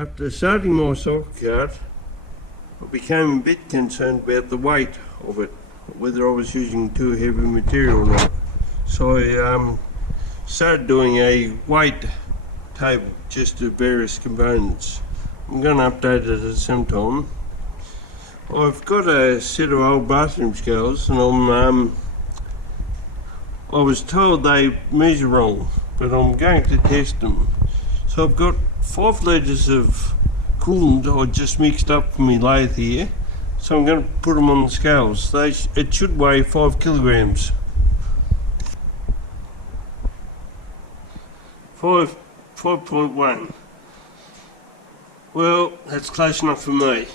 After starting my Cyclekart, I became a bit concerned about the weight of it, whether I was using too heavy material or not. So I started doing a weight table just of various components. I'm going to update it at some time. I've got a set of old bathroom scales, and I was told they measure wrong, but I'm going to test them. So I've got 5 litres of coolant I just mixed up for my lathe here, so I'm going to put them on the scales. It should weigh 5 kilograms. 5.1. Well, that's close enough for me.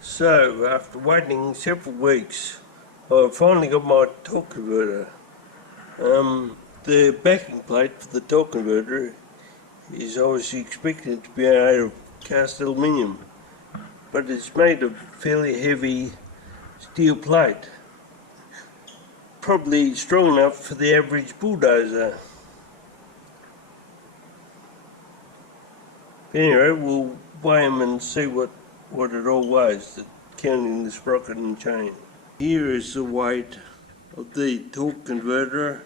So, after waiting several weeks, I finally got my torque converter. The backing plate for the torque converter is obviously expected to be made of cast aluminium, but it's made of fairly heavy steel plate, probably strong enough for the average bulldozer. Anyway, we'll weigh them and see what it all weighs, counting the sprocket and chain. Here is the weight of the torque converter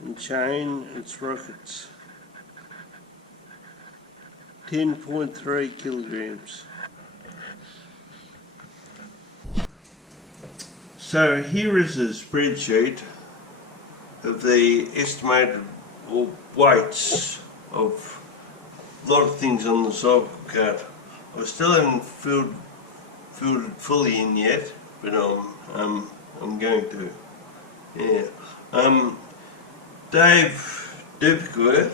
and chain and sprockets. 10.3 kilograms. So here is a spreadsheet of the estimated weights of a lot of things on the Cyclekart. I still haven't filled it fully in yet, but I'm going to. Yeah. Dave Dupiqueur,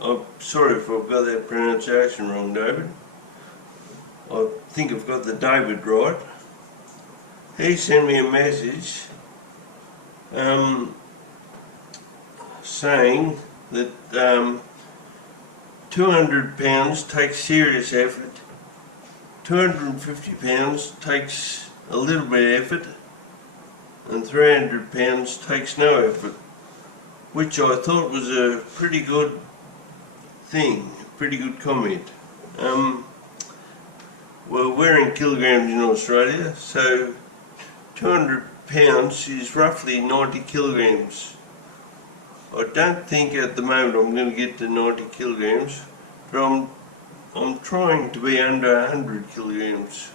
I'm sorry if I've got that pronunciation wrong, David. I think I've got the David right. He sent me a message saying that 200 pounds takes serious effort, 250 pounds takes a little bit of effort, and 300 pounds takes no effort, which I thought was a pretty good thing, pretty good comment. Well, we're in kilograms in Australia, so 200 pounds is roughly 90 kilograms. I don't think at the moment I'm going to get to 90 kilograms, but I'm trying to be under 100 kilograms.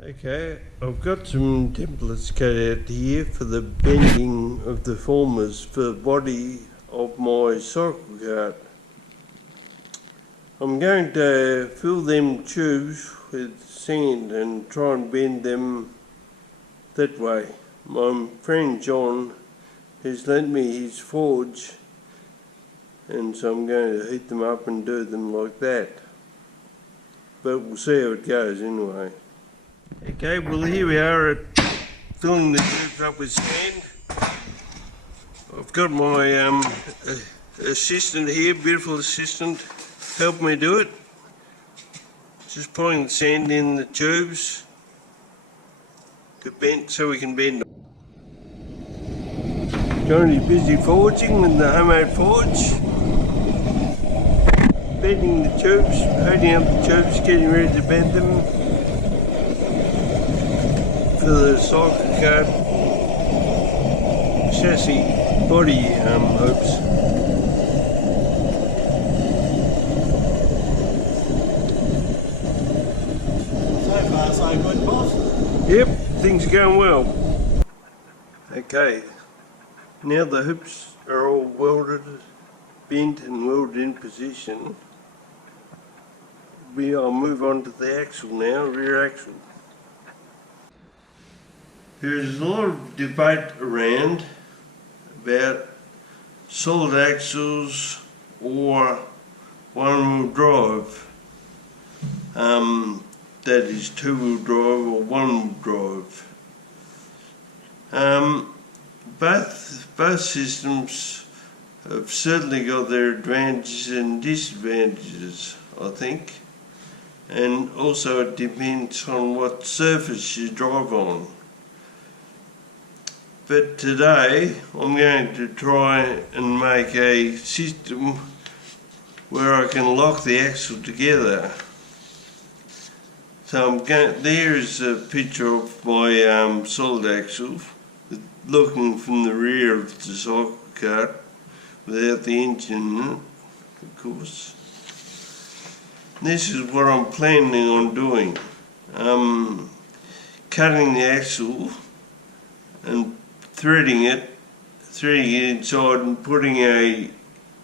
Okay, I've got some templates cut out here for the bending of the formers for the body of my Cyclekart. I'm going to fill them tubes with sand and try and bend them that way. My friend John has lent me his forge, and so I'm going to heat them up and do them like that. But we'll see how it goes anyway. Okay, well here we are at filling the tubes up with sand. I've got my assistant here, beautiful assistant, help me do it. Just pouring the sand in the tubes to bend so we can bend them. Currently busy forging with the homemade forge. Bending the tubes, opening up the tubes, getting ready to bend them for the Cyclekart chassis body hoops. So far so good, boss. Yep, things are going well. Okay, now the hoops are all welded, bent and welded in position. I'll move on to the axle now, rear axle. There's a lot of debate around about solid axles or one-wheel drive. That is two-wheel drive or one-wheel drive. Both systems have certainly got their advantages and disadvantages, I think. And also it depends on what surface you drive on. But today I'm going to try and make a system where I can lock the axle together. So there is a picture of my solid axle looking from the rear of the Cyclekart without the engine in it, of course. This is what I'm planning on doing. Cutting the axle and threading it inside and putting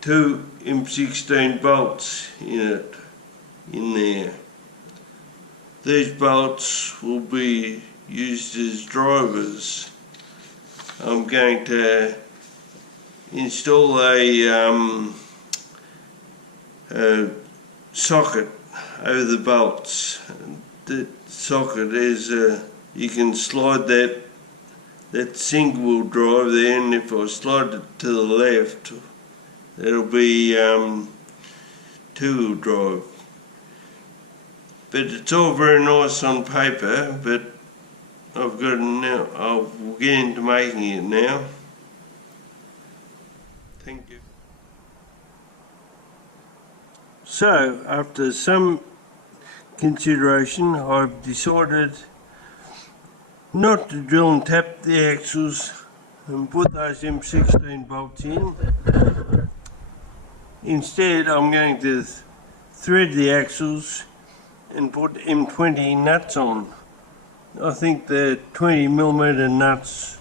two M16 bolts in there. These bolts will be used as drivers. I'm going to install a socket over the bolts. The socket is you can slide that single wheel drive there, and if I slide it to the left, it'll be two wheel drive. But it's all very nice on paper, but I've got it now. I'll get into making it now. Thank you. So, after some consideration, I've decided not to drill and tap the axles and put those M16 bolts in. Instead, I'm going to thread the axles and put M20 nuts on. I think the 20mm nuts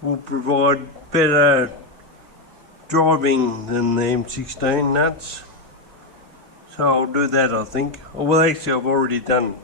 will provide better driving than the M16 nuts. So I'll do that, I think. Oh, well, actually, I've already done it.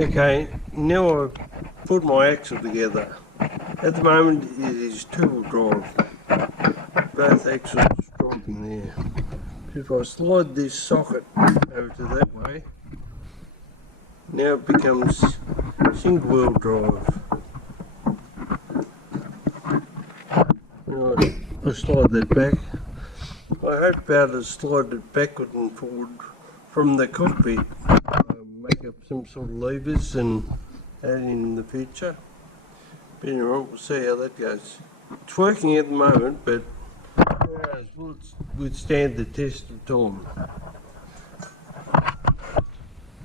Okay, now I've put my axle together. At the moment it is two-wheel drive. Both axles driving there. If I slide this socket over to that way, now it becomes single-wheel drive. Now I slide that back. I hope to be able to slide it backward and forward from the cockpit. Make up some sort of levers and add in the future. But anyway, we'll see how that goes. It's working at the moment, but will it withstand the test of time?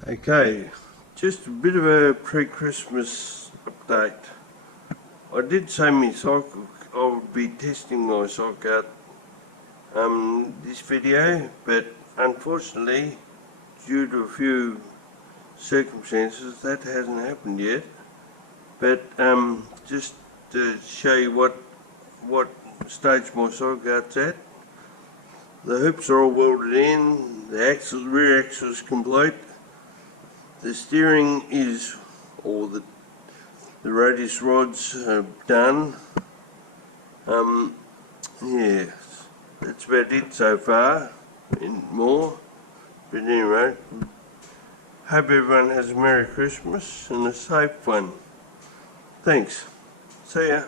Okay, just a bit of a pre-Christmas update. I did say I would be testing my Cyclekart this video, but unfortunately, due to a few circumstances, that hasn't happened yet. But just to show you what stage my Cyclekart's at. The hoops are all welded in, the rear axle is complete, the steering is, or the radius rods are done. Yeah, that's about it so far, and more. But anyway, hope everyone has a Merry Christmas and a safe one. Thanks. See ya.